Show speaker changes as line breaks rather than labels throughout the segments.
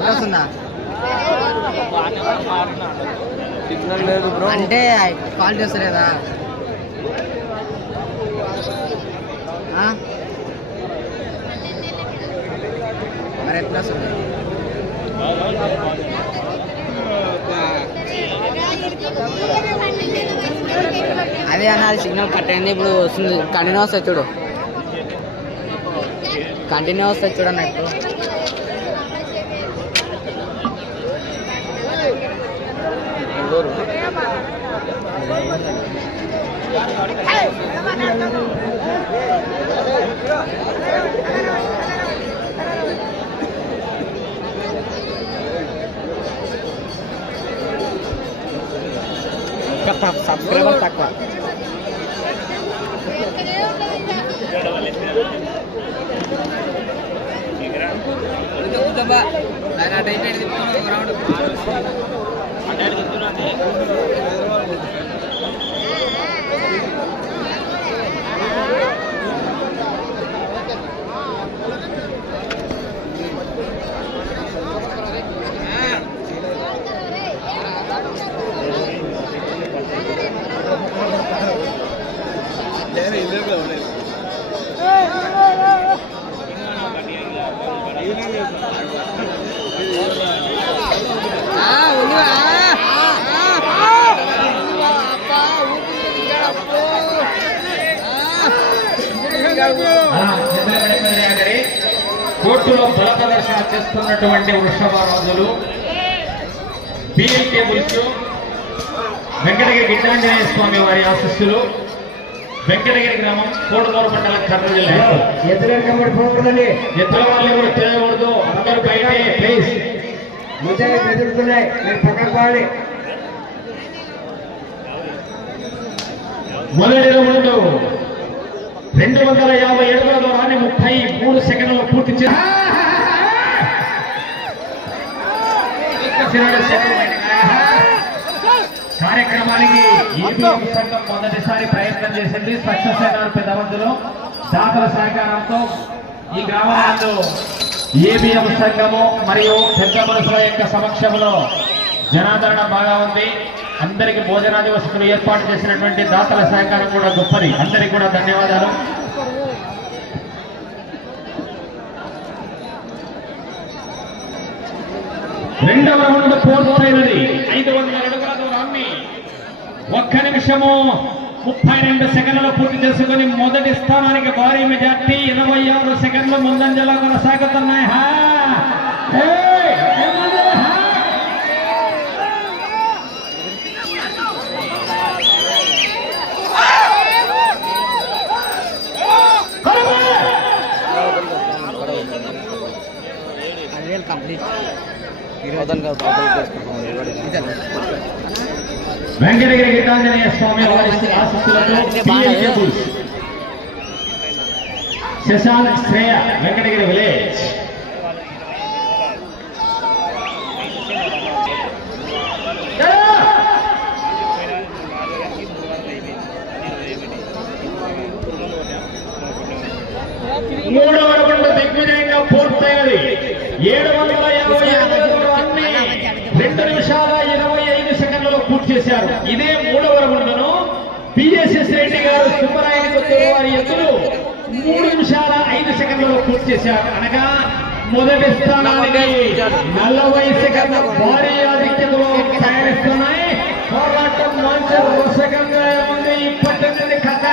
Correct వస్తుందా
signal లేదు bro.
అంటే క్వాలిటీ వస్తలేదా? మరి ఎట్లా వస్తుంది? అదే అన్నది సిగ్నల్ కట్ అయింది ఇప్పుడు వస్తుంది. కంటిన్యూ వస్తుంది చూడు. కంటిన్యూ వస్తుంది చూడండి ఇప్పుడు
కోర్టులో బల ప్రదర్శన చేస్తున్నటువంటి వృషభ రాజులు బిఎల్ వెంకటగిరి గిడ్డాంజనేయ స్వామి వారి ఆశస్సులు వెంకటగిరి గ్రామం కోడమూరు మండలం కర్నూలు జిల్లా.
ఎదురెక్కబడి పోకూడదండి
ఎత్తుల వాళ్ళు కూడా తిరగకూడదు. అందరూ బయటే ప్లీజ్
ముద్దాయి బెదురుతున్నాయి మీరు పక్కన పోవాలి
మొదటి రౌండ్. రెండు వందల యాభై ఏడుల దూరాన్ని ముప్పై మూడు సెకండ్లు పూర్తి చేసి కార్యక్రమానికి మొదటిసారి ప్రయత్నం చేసింది సక్సెస్ అయినారు పెద్దవంతులు దాతల సహకారంతో ఈ గ్రామంలో ఏబిఎం సంఘము మరియు పెద్ద మనుషుల యొక్క సమక్షంలో జనాదరణ బాగా ఉంది. అందరికి భోజనాది వసతులు ఏర్పాటు చేసినటువంటి దాతల సహకారం కూడా గొప్పది. అందరికి కూడా ధన్యవాదాలు. రెండవ రౌండ్ పూర్తయినది ఐదు వందల అడుగుల దూరాన్ని ఒక్క నిమిషము ముప్పై రెండు సెకండ్లు పూర్తి చేసుకుని మొదటి స్థానానికి భారీ మెజార్టీ. ఇరవై ఆరు సెకండ్లు ముందంజలో కొనసాగుతున్నాయి.
కంప్లీట్.
వెంకటగిరి గీతాంజనేయ స్వామి వారి ఆశీస్సులతో. శశాంక్ శ్రేయ వెంకటగిరి విలేజ్. మూడవ రౌండ్ దిగ్విజయంగా పూర్తయినది ఏడు చేశారు. ఇదే మూడవ రౌండ్ను పిఎస్ఎస్ రెడ్డి గారు సుబ్బరాయణ కొత్తూరు వారి ఎత్తులు మూడు నిమిషాల ఐదు సెకండ్లలో పూర్తి చేశారు. అనగా మొదటి స్థానానికి నలభై సెకండ్ల భారీ ఆధిక్యతలో ప్రయాణిస్తున్నాయి పోరాటం మంచి రోషకంగా ఉంది. ఇప్పటి కథ.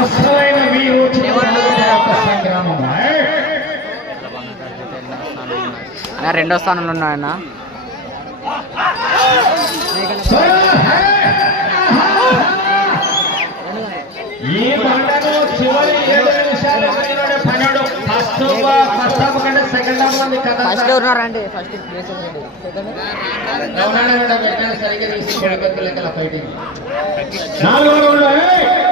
అసలైన వీరు సంగ్రామం
అన్న రెండో స్థానంలో ఉన్నాయన్న
ఈ చివరి ఏడు నిమిషాలు పైననే పన్నాడు. ఫస్ట్ ఫస్ట్ హాఫ్ కంటే సెకండ్ హాఫ్ ఉంది. కదా
ఫస్ట్ ఉన్నారండి ఫస్ట్ ప్లేస్
రౌండ్ ఏయ్!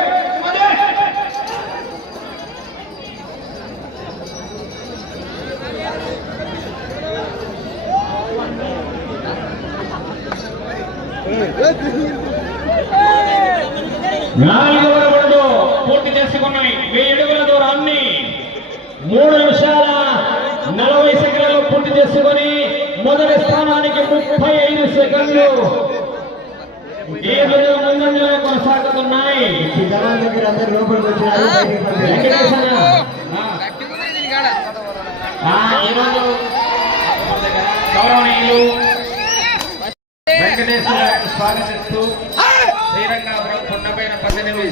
నాలుగవ రౌండ్ పూర్తి చేసుకున్నవి. వెయ్యి అడుగుల దూరాన్ని మూడు నిమిషాల నలభై సెకండ్లలో పూర్తి చేసుకొని మొదటి స్థానానికి ముప్పై ఐదు సెకండ్లు ముందంజలో కొనసాగుతున్నాయి.
దగ్గర అందరు లోపలికి
ఈరోజు గౌరవనీయులు వెంకటేశ్వర గారిని స్వాగతిస్తూ శ్రీరంగాపురం కొండపైన పద్దెనిమిది.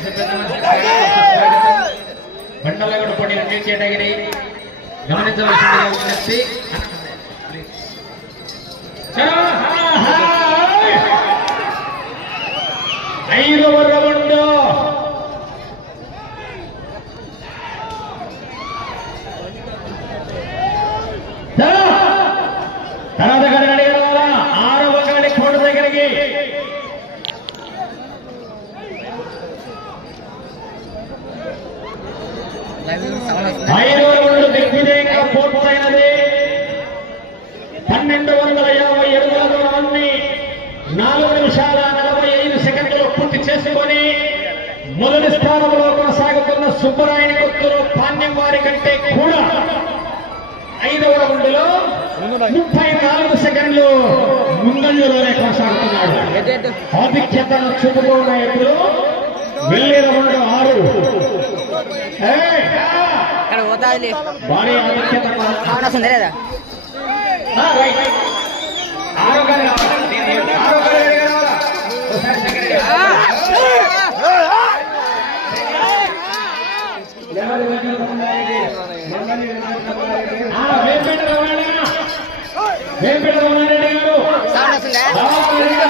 బండలగడు పొడి రెండు కేటగిరీ గమనించవలసిందిగా విజ్ఞప్తి. ఐదవ రౌండ్ తర్వాత గారి అడిగిన వాళ్ళ ఆరవ గాడి కోట దగ్గరికి ఐదవ రౌండ్ దిగ్విజయంగా పూర్తయినది పన్నెండు వందల యాభై అడుగుల దూరాన్ని నాలుగు నిమిషాల నలభై ఐదు సెకండ్లు పూర్తి చేసుకొని మొదటి స్థానంలో కొనసాగుతున్న సుబ్బరాయని గుర్తులు పాణ్యం వారి కంటే కూడా ఐదవ రౌండ్లో ముప్పై నాలుగు సెకండ్లు ముందంజలోనే కొనసాగుతున్నాడు. ఆధిక్యతను చూపుతూ ఎప్పుడు వెళ్ళే రౌండ్ ఆరు. భారీ ఆధిక్యత
వస్తుంది లేదా
ఆ, రైట్ రావాలి. ఆరో గారి రెడీ కావాలా? ఒకసారి సెకండ్ రెడీ.
ఎవరి దగ్గర ఉన్నాయండి? మంగళి వెంకటరమణారెడ్డి.
ఆ, వేంపేట రమణయ్య. వేంపేట రమణారెడ్డి గారు
సౌండ్ వస్తుందా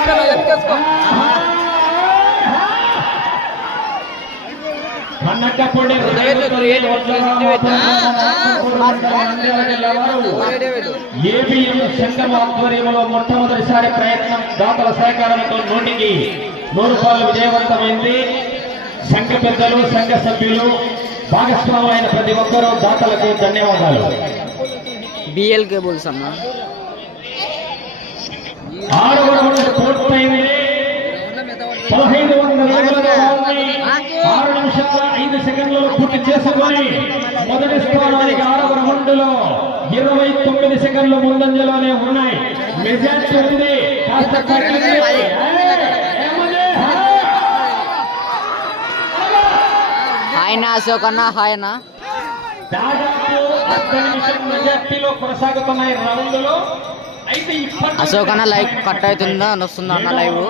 కన్నట్టపొడి ఏబిఎం సంఘం ఆధ్వర్యంలో మొట్టమొదటిసారి ప్రయత్నం దాతల సహకారంతో నూటికి నూరు రూపాయలు విజయవంతమైంది. సంఘ పెద్దలు సంఘ సభ్యులు భాగస్వాములైన ప్రతి ఒక్కరూ దాతలకు ధన్యవాదాలు.
బిఎల్ కేబుల్స్
ఆరవ రౌండ్ పూర్తయింది పదహైదు వందల ఆరు నిమిషాల ఐదు సెకండ్లలో పూర్తి చేసుకొని మొదటి స్థానానికి ఆరవ రౌండ్లో ఇరవై తొమ్మిది సెకండ్లు ముందంజలోనే ఉన్నాయి. మెజార్టీ ఉంది. కాస్త?
ఆయన అశోక్ అన్న హాయ్ అన్న.
దాదాపు ఒక్క నిమిషం మెజార్టీలో కొనసాగుతున్నాయి రౌండ్లో. అయితే ఇప్పటి
అశోక్ అన్న లైవ్ కట్ అవుతుందా? అని వస్తుందా అన్న లైవ్?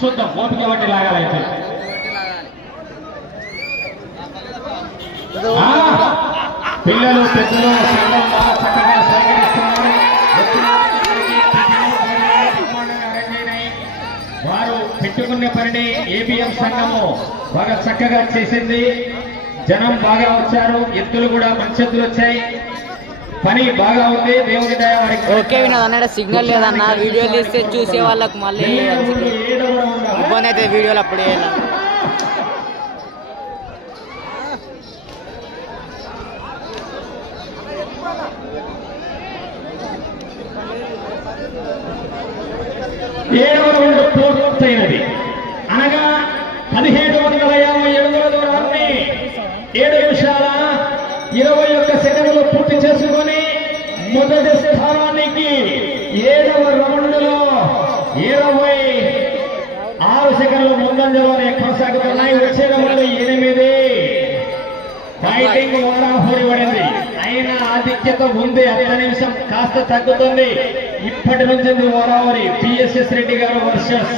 చూద్దాం ఓపిక బట్టి లాగాలైతే పిల్లలు పెద్దలు వారు పెట్టుకున్న పనిని ఏబిఎం సంఘము బాగా చక్కగా చేసింది. జనం బాగా వచ్చారు. ఎత్తులు కూడా మంచి ఎత్తులు వచ్చాయి. పని బాగా ఉంది. దేవుడి దయ వారికి
ఓకే వినోద్ అన్న సిగ్నల్ లేదన్న వీడియో తీస్తే చూసే వాళ్ళకు మళ్ళీ ఇబ్బంది అయితే వీడియోలు అప్పుడు
ఏడవ రౌండ్ పూర్తయినది. అనగా పదిహేడు వందల యాభై ఏడుగుల దూరాన్ని ఏడు నిమిషాల ఇరవై ఒక్క సెకండ్లు పూర్తి చేసుకొని మొదటి స్థానానికి ఏడవ రౌండ్లో ఇరవై ఆరు సెకండ్లు ముందంజలోనే కొనసాగుతున్నాయి. వచ్చే రౌండ్ ఎనిమిది. ఫైటింగ్ వారాహోరి పడింది. అయినా ఆధిక్యత ఉంది. అర్ధ నిమిషం కాస్త తగ్గుతుంది. ఇప్పటి నుంచి వారాహోరి పిఎస్ఎస్ రెడ్డి గారు వర్సెస్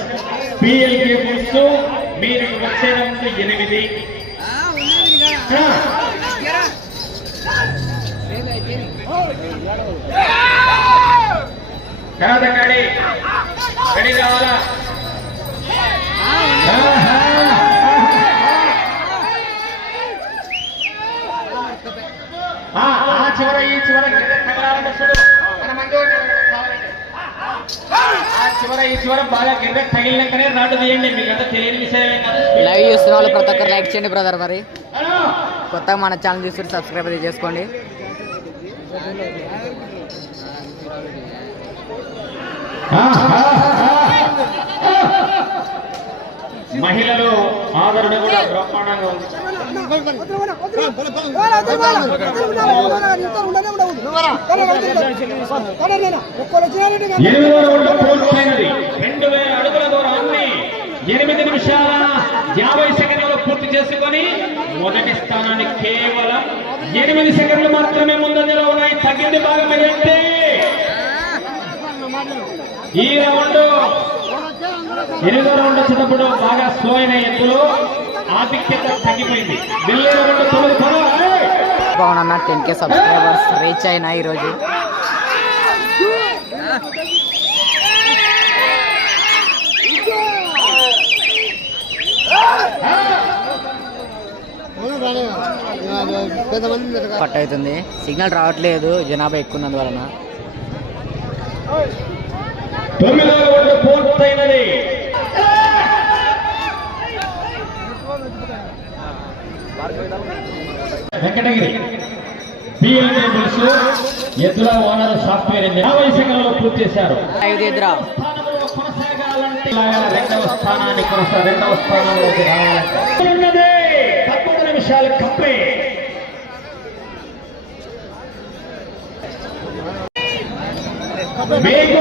పిఎల్కే బుక్స్ మీరు వచ్చే రౌండ్ ఎనిమిది. కాదు తర్వాత కడి కడి కావాలా?
లైవ్ చూస్తున్న వాళ్ళు ప్రతి ఒక్కరు లైక్ చేయండి బ్రదర్ మరి. కొత్తగా మన ఛానల్ చూస్తుంటే సబ్స్క్రైబ్ చేసుకోండి.
మహిళలు ఆదరణ కూడా బ్రహ్మాండంగా ఉంది. ఎనిమిదవ రౌండ్ పూర్తయినది. రెండు వేల అడుగుల దూరాన్ని ఎనిమిది నిమిషాల యాభై సెకండ్లలో పూర్తి చేసుకొని మొదటి స్థానాన్ని కేవలం ఎనిమిది సెకండ్లు మాత్రమే ముందంజలో ఉన్నాయి. తగ్గింది భాగం ఏంటంటే ఈ రౌండ్ ఎనిమిదో రౌండ్ వచ్చినప్పుడు బాగా స్లో అయిన ఎత్తులో ఆధిక్యత తగ్గిపోయింది. ఢిల్లీ రౌండ్ తొమ్మిది!
బాగున్నా టెన్ కే సబ్స్క్రైబర్స్ రీచ్ అయినా ఈరోజు కట్ అవుతుంది. సిగ్నల్ రావట్లేదు జనాభా ఎక్కువ ఉన్నందువలన
తొమ్మిదో పూర్తయినది. వెంకటగిరి. బిఎల్ టేబుల్స్ ఎద్దుల ఓనర్ సాఫ్ట్వేర్ యాభై పూర్తి చేశారు. రెండవ స్థానాన్ని రెండవ స్థానంలోకి రావాలంటే. పదమూడు నిమిషాలు కంప్లీట్ మీకు